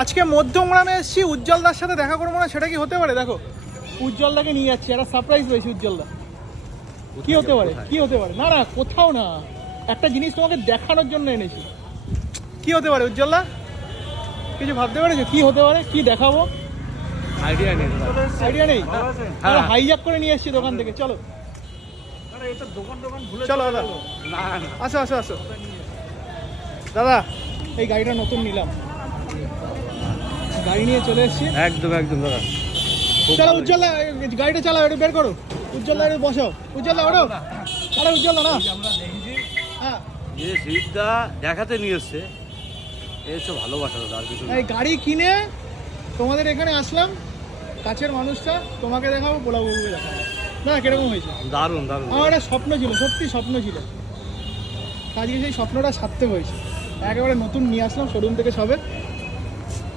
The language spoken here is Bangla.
আজকে মধ্যমগ্রামে এসেছি, উজ্জ্বলদার সাথে দেখা করবো না সেটা কি হতে পারে? দেখো উজ্জ্বলদাকে নিয়ে যাচ্ছি, একটা সারপ্রাইজ পেয়েছি উজ্জ্বলদা। কি হতে পারে? কি হতে পারে? না না, কোথাও না, একটা জিনিস তোমাকে দেখানোর জন্য এনেছি। কি হতে পারে উজ্জ্বলদা? কিছু ভাবতে পারেছো কি হতে পারে? কি দেখাবো? আইডিয়া নেই। আইডিয়া নেই? হ্যাঁ। হাইজ্যাক করে নিয়ে এসেছি দোকান থেকে। চলো চলো দাদা, না আসো আসো আসো দাদা। এই গাড়িটা নতুন নিলাম, গাড়ি নিয়ে চলে এসেছি। একদম একদম দাদা। চলো উজ্জ্বলদা, গাড়িটা চালাও, একটু বের করো। উজ্জ্বলদা একটু বসো, উজ্জ্বলদা ওঠো। আরে উজ্জ্বলদা না, হ্যাঁ যে শিবদা দেখাতে নিয়ে এসছে, এসব ভালোবাসা দাদা, আর কিছু না। এই গাড়ি কিনে তোমাদের এখানে আসলাম, কাছের মানুষটা, তোমাকে দেখাবো, পোলাবাবুকে দেখাবো। না কিরকম হয়েছে? দারুণ দারুণ। আমার একটা স্বপ্ন ছিল, সত্যি স্বপ্ন ছিল, আজকে সেই স্বপ্নটা সার্থক হয়েছে। একেবারে নতুন নিয়ে আসলাম শোরুম থেকে সবে।